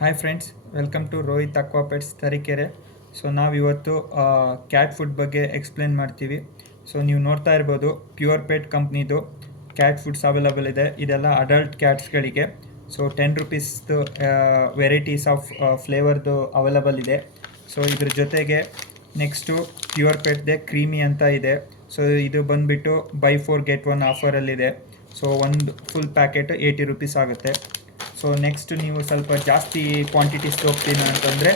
Hi friends, welcome to Rohit Aquapets Tarikere. So ನಾವಿವತ್ತು cat food ಬಗ್ಗೆ explain ಮಾಡ್ತೀವಿ. ಸೊ ನೀವು ನೋಡ್ತಾ ಇರ್ಬೋದು, ಪ್ಯೂರ್ ಪೆಟ್ ಕಂಪ್ನಿದು ಕ್ಯಾಟ್ ಫುಡ್ಸ್ ಅವೈಲಬಲ್ ಇದೆ. ಇದೆಲ್ಲ ಅಡಲ್ಟ್ ಕ್ಯಾಟ್ಸ್ಗಳಿಗೆ. ಸೊ ₹10 ವೆರೈಟೀಸ್ ಆಫ್ ಫ್ಲೇವರ್ದು ಅವೈಲಬಲ್ ಇದೆ. ಸೊ ಇದ್ರ ಜೊತೆಗೆ ನೆಕ್ಸ್ಟು ಪ್ಯೂರ್ ಪೆಟ್ದೆ ಕ್ರೀಮಿ ಅಂತ ಇದೆ. ಸೊ ಇದು ಬಂದುಬಿಟ್ಟು ಬೈ 4 get 1 ಆಫರಲ್ಲಿದೆ. ಸೊ ಒಂದು ಫುಲ್ ಪ್ಯಾಕೆಟ್ ₹80 ಆಗುತ್ತೆ. ಸೊ ನೆಕ್ಸ್ಟ್ ನೀವು ಸ್ವಲ್ಪ ಜಾಸ್ತಿ ಕ್ವಾಂಟಿಟೀಸ್ ಹೋಗ್ತೀನಿ ಅಂತಂದರೆ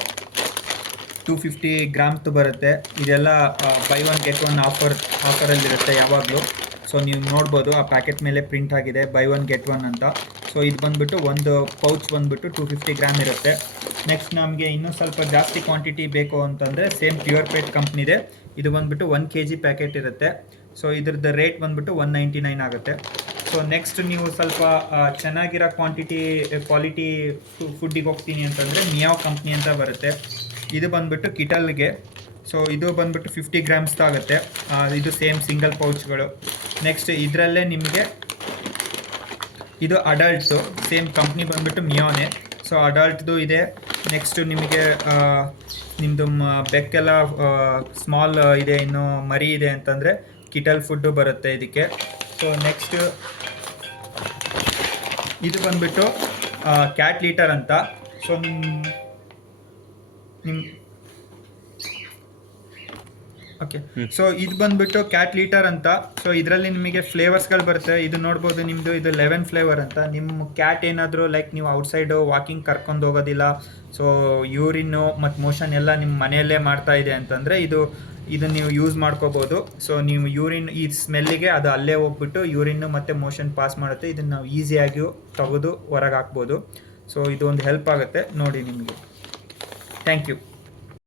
250 ಗ್ರಾಮ್ದು ಬರುತ್ತೆ. ಇದೆಲ್ಲ ಬೈ 1 get 1 ಆಫರಲ್ಲಿರುತ್ತೆ ಯಾವಾಗಲೂ. ಸೊ ನೀವು ನೋಡ್ಬೋದು, ಆ ಪ್ಯಾಕೆಟ್ ಮೇಲೆ ಪ್ರಿಂಟ್ ಆಗಿದೆ ಬೈ 1 get 1 ಅಂತ. ಸೊ ಇದು ಬಂದುಬಿಟ್ಟು ಒಂದು ಪೌಚ್ ಬಂದುಬಿಟ್ಟು 250 ಗ್ರಾಮ್ ಇರುತ್ತೆ. ನೆಕ್ಸ್ಟ್ ನಮಗೆ ಇನ್ನೂ ಸ್ವಲ್ಪ ಜಾಸ್ತಿ ಕ್ವಾಂಟಿಟಿ ಬೇಕು ಅಂತಂದರೆ ಸೇಮ್ ಪ್ಯೂರ್ ಪೆಟ್ ಕಂಪ್ನಿದೆ. ಇದು ಬಂದುಬಿಟ್ಟು 1 kg ಪ್ಯಾಕೆಟ್ ಇರುತ್ತೆ. ಸೊ ಇದ್ರದ್ದು ರೇಟ್ ಬಂದುಬಿಟ್ಟು $199 ಆಗುತ್ತೆ. ಸೊ ನೆಕ್ಸ್ಟ್ ನೀವು ಸ್ವಲ್ಪ ಚೆನ್ನಾಗಿರೋ ಕ್ವಾಲಿಟಿ ಫುಡ್ಡಿಗೆ ಹೋಗ್ತೀನಿ ಅಂತಂದರೆ ಮಿಯಾವ್ ಕಂಪ್ನಿ ಅಂತ ಬರುತ್ತೆ. ಇದು ಬಂದುಬಿಟ್ಟು ಕಿಟಲ್ಗೆ. ಸೊ ಇದು ಬಂದುಬಿಟ್ಟು 50 ಗ್ರಾಮ್ಸ್ ಆಗುತ್ತೆ. ಇದು ಸೇಮ್ ಸಿಂಗಲ್ ಪೌಚ್ಗಳು. ನೆಕ್ಸ್ಟ್ ಇದರಲ್ಲೇ ನಿಮಗೆ ಇದು ಅಡಲ್ಟ್ಸು, ಸೇಮ್ ಕಂಪ್ನಿ ಬಂದುಬಿಟ್ಟು ಮಿಯೋನೆ. ಸೊ ಅಡಲ್ಟ್ದು ಇದೆ. ನೆಕ್ಸ್ಟು ನಿಮಗೆ ನಿಮ್ಮದು ಬೆಕ್ಕೆಲ್ಲ ಸ್ಮಾಲ್ ಇದೆ, ಇನ್ನು ಮರಿ ಇದೆ ಅಂತಂದರೆ ಕಿಟಲ್ ಫುಡ್ಡು ಬರುತ್ತೆ ಇದಕ್ಕೆ. ಸೊ ನೆಕ್ಸ್ಟ್ ಇದು ಬಂದುಬಿಟ್ಟು ಕ್ಯಾಟ್ ಲೀಟರ್ ಅಂತ. ಸೊ ನಿಮ್ಮ ಓಕೆ, ಸೊ ಇದು ಬಂದುಬಿಟ್ಟು ಕ್ಯಾಟ್ ಲೀಟರ್ ಅಂತ. ಸೊ ಇದರಲ್ಲಿ ನಿಮಗೆ ಫ್ಲೇವರ್ಸ್ಗಳು ಬರುತ್ತೆ. ಇದು ನೋಡ್ಬೋದು, ನಿಮ್ಮದು ಇದು 11 ಫ್ಲೇವರ್ ಅಂತ. ನಿಮ್ಮ ಕ್ಯಾಟ್ ಏನಾದರೂ ಲೈಕ್ ನೀವು ಔಟ್ಸೈಡು ವಾಕಿಂಗ್ ಕರ್ಕೊಂಡು ಹೋಗೋದಿಲ್ಲ, ಸೊ ಯೂರಿನ್ನು ಮತ್ತು ಮೋಷನ್ ಎಲ್ಲ ನಿಮ್ಮ ಮನೆಯಲ್ಲೇ ಮಾಡ್ತಾ ಇದೆ ಅಂತಂದರೆ ಇದು ನೀವು ಯೂಸ್ ಮಾಡ್ಕೋಬೋದು. ಸೊ ನೀವು ಯೂರಿನ್ ಈ ಸ್ಮೆಲ್ಲಿಗೆ ಅದು ಅಲ್ಲೇ ಹೋಗ್ಬಿಟ್ಟು ಯೂರಿನ್ನು ಮತ್ತು ಮೋಷನ್ ಪಾಸ್ ಮಾಡುತ್ತೆ. ಇದನ್ನು ನಾವು ಈಸಿಯಾಗಿ ತೆಗೆದು ಹೊರಗೆ ಹಾಕ್ಬೋದು. ಸೊ ಇದು ಒಂದು ಹೆಲ್ಪ್ ಆಗುತ್ತೆ ನೋಡಿ ನಿಮಗೆ. Thank you.